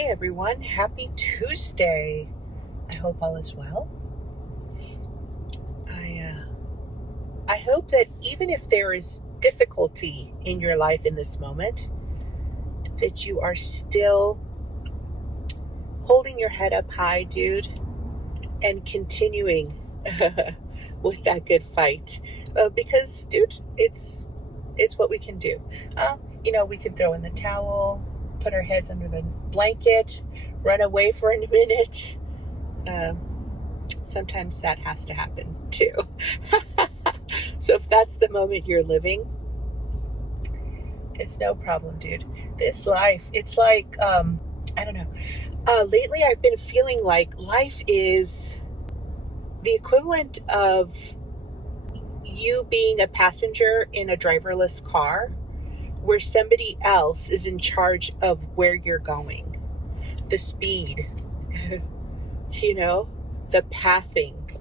Hey everyone, happy Tuesday. I hope all is well. I hope that even if there is difficulty in your life in this moment, that you are still holding your head up high, dude, and continuing with that good fight. Because, dude, it's what we can do. We can throw in the towel, put our heads under the blanket, run away for a minute. Sometimes that has to happen too. So if that's the moment you're living, it's no problem, dude. This life, it's like, I don't know. Lately I've been feeling like life is the equivalent of you being a passenger in a driverless car where somebody else is in charge of where you're going, the speed, the pathing.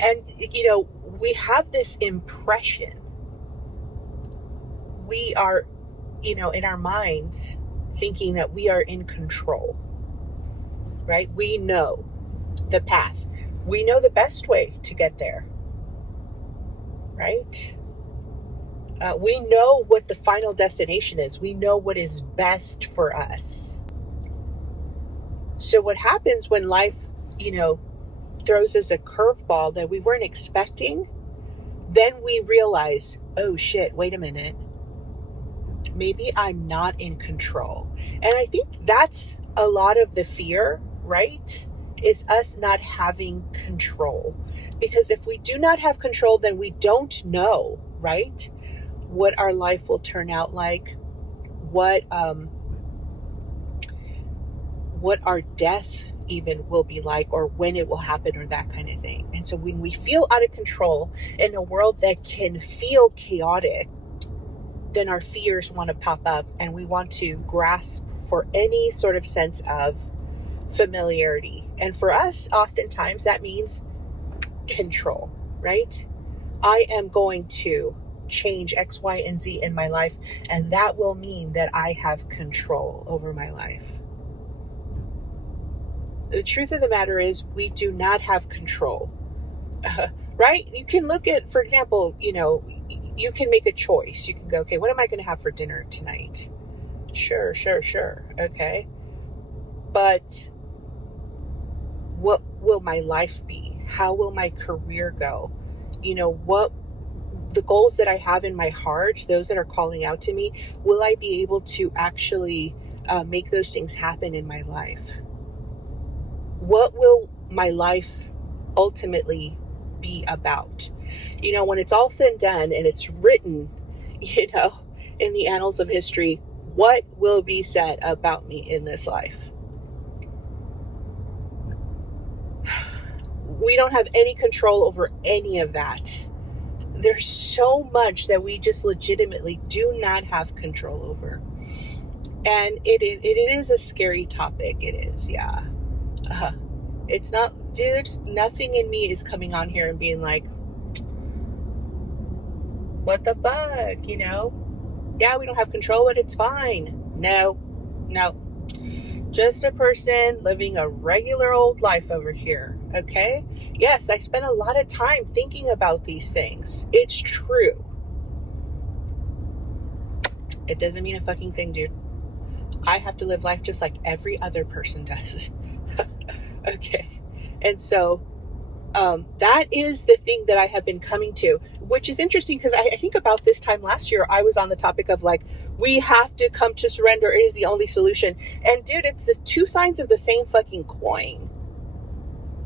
And, we have this impression. We are, in our minds thinking that we are in control, right? We know the path. We know the best way to get there, right? We know what the final destination is. We know what is best for us. So what happens when life, throws us a curveball that we weren't expecting, then we realize, oh shit, wait a minute. Maybe I'm not in control. And I think that's a lot of the fear, right? Is us not having control. Because if we do not have control, then we don't know, right? What our life will turn out like, what our death even will be like, or when it will happen, or that kind of thing. And so when we feel out of control in a world that can feel chaotic, then our fears want to pop up and we want to grasp for any sort of sense of familiarity. And for us, oftentimes that means control, right? I am going to change X, Y, and Z in my life, and that will mean that I have control over my life. The truth of the matter is we do not have control, right? You can look at, for example, you can make a choice. You can go, okay, what am I going to have for dinner tonight? Sure. Okay. But what will my life be? How will my career go? What the goals that I have in my heart, those that are calling out to me, will I be able to actually make those things happen in my life? What will my life ultimately be about? When it's all said and done and it's written, in the annals of history, what will be said about me in this life? We don't have any control over any of that. There's so much that we just legitimately do not have control over. And it is a scary topic. It is, yeah. It's not, dude, nothing in me is coming on here and being like, what the fuck, Yeah, we don't have control, but it's fine. No. Just a person living a regular old life over here, okay? Yes, I spend a lot of time thinking about these things. It's true. It doesn't mean a fucking thing, dude. I have to live life just like every other person does. Okay. And so that is the thing that I have been coming to, which is interesting because I think about this time last year, I was on the topic of like, we have to come to surrender. It is the only solution. And dude, it's the two sides of the same fucking coin.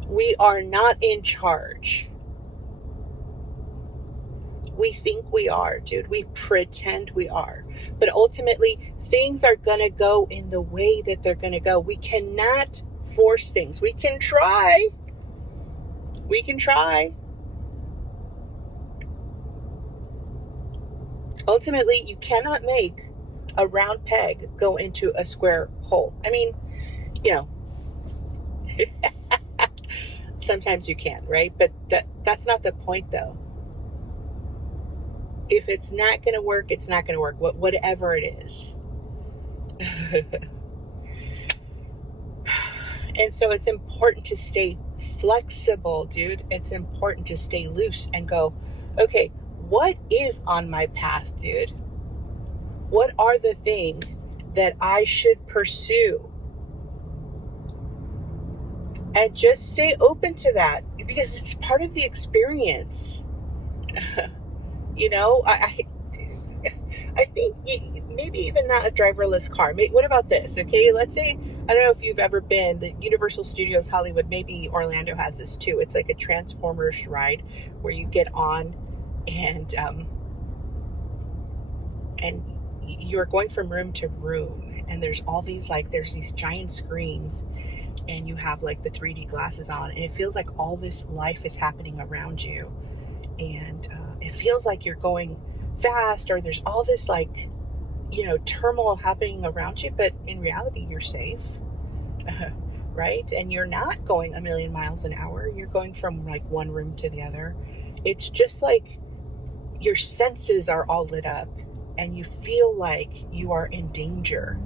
We are not in charge. We think we are, dude. We pretend we are. But ultimately, things are going to go in the way that they're going to go. We cannot force things. We can try. Ultimately, you cannot make a round peg go into a square hole. I mean, sometimes you can, right? But that's not the point, though. If it's not going to work, it's not going to work, whatever it is. And so it's important to stay flexible, dude. It's important to stay loose and go, okay, what is on my path, dude? What are the things that I should pursue? And just stay open to that, because it's part of the experience. You know, I think maybe even not a driverless car. What about this? Okay, let's say, I don't know if you've ever been, the Universal Studios Hollywood, maybe Orlando has this too. It's like a Transformers ride where you get on and you're going from room to room, and there's all these, like, there's these giant screens, and you have like the 3D glasses on, and it feels like all this life is happening around you, and it feels like you're going fast, or there's all this, like, you know, turmoil happening around you, but in reality you're safe. Right? And you're not going a million miles an hour. You're going from like one room to the other. It's just like your senses are all lit up and you feel like you are in danger.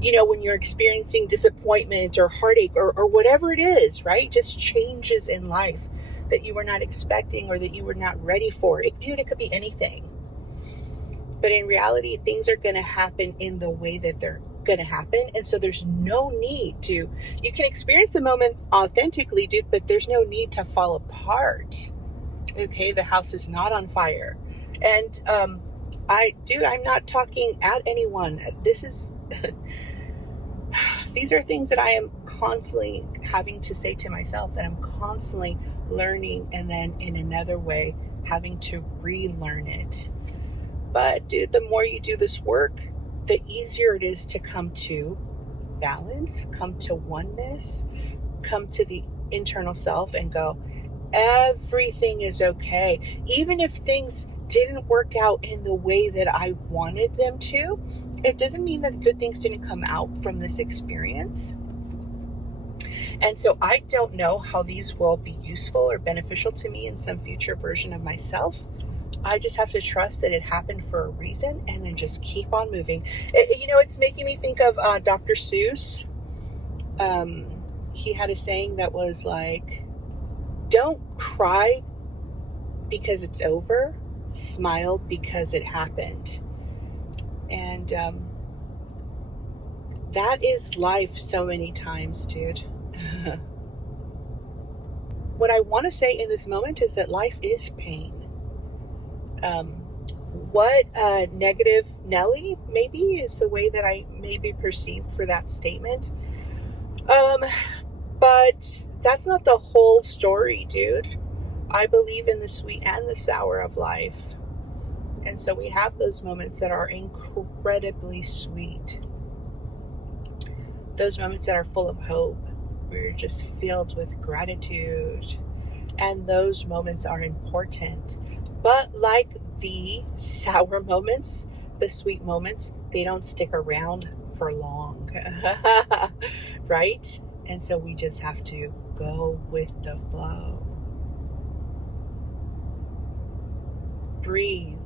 You know, when you're experiencing disappointment or heartache or whatever it is, right? Just changes in life that you were not expecting or that you were not ready for. It could be anything. But in reality, things are going to happen in the way that they're going to happen. And so there's no need to, you can experience the moment authentically, dude, but there's no need to fall apart. Okay, the house is not on fire. And I'm not talking at anyone. These are things that I am constantly having to say to myself, that I'm constantly learning, and then in another way having to relearn it. But dude, the more you do this work, the easier it is to come to balance, come to oneness, come to the internal self and go, everything is okay. Even if things didn't work out in the way that I wanted them to, it doesn't mean that good things didn't come out from this experience. And so I don't know how these will be useful or beneficial to me in some future version of myself. I just have to trust that it happened for a reason, and then just keep on moving. It's making me think of Dr. Seuss. He had a saying that was like, don't cry because it's over, smile because it happened. And that is life so many times, dude. What I want to say in this moment is that life is pain. What negative Nelly maybe is the way that I may be perceived for that statement. But that's not the whole story, dude. I believe in the sweet and the sour of life. And so we have those moments that are incredibly sweet. Those moments that are full of hope. We're just filled with gratitude. And those moments are important. But like the sour moments, the sweet moments, they don't stick around for long. Right? And so we just have to go with the flow. Breathe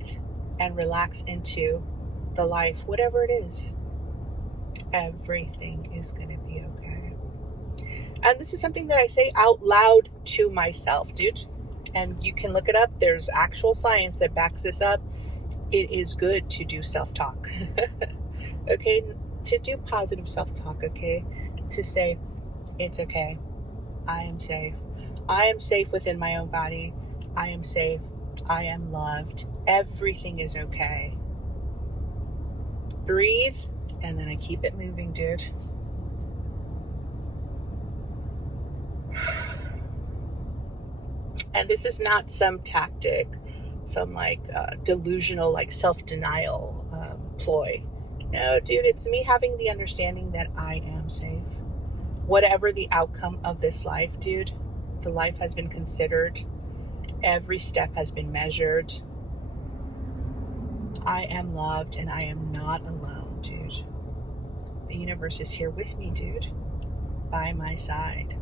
and relax into the life, whatever it is. Everything is going to be okay. And this is something that I say out loud to myself, dude. And you can look it up. There's actual science that backs this up. It is good to do self-talk. Okay? To do positive self-talk, okay? To say, it's okay. I am safe. I am safe within my own body. I am safe. I am loved. Everything is okay. Breathe, and then I keep it moving, dude. And this is not some tactic, some delusional, self-denial ploy. No, dude, it's me having the understanding that I am safe. Whatever the outcome of this life, dude, the life has been considered. Every step has been measured. I am loved and I am not alone, dude. The universe is here with me, dude, by my side.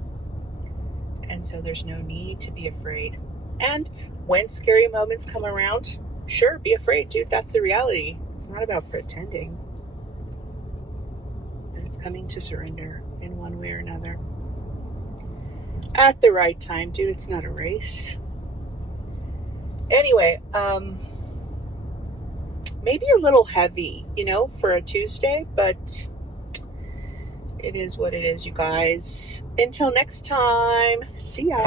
And so there's no need to be afraid. And when scary moments come around, sure, be afraid, dude. That's the reality. It's not about pretending. But it's coming to surrender in one way or another. at the right time, dude. It's not a race. Anyway, maybe a little heavy, for a Tuesday, but it is what it is, you guys. Until next time, see ya.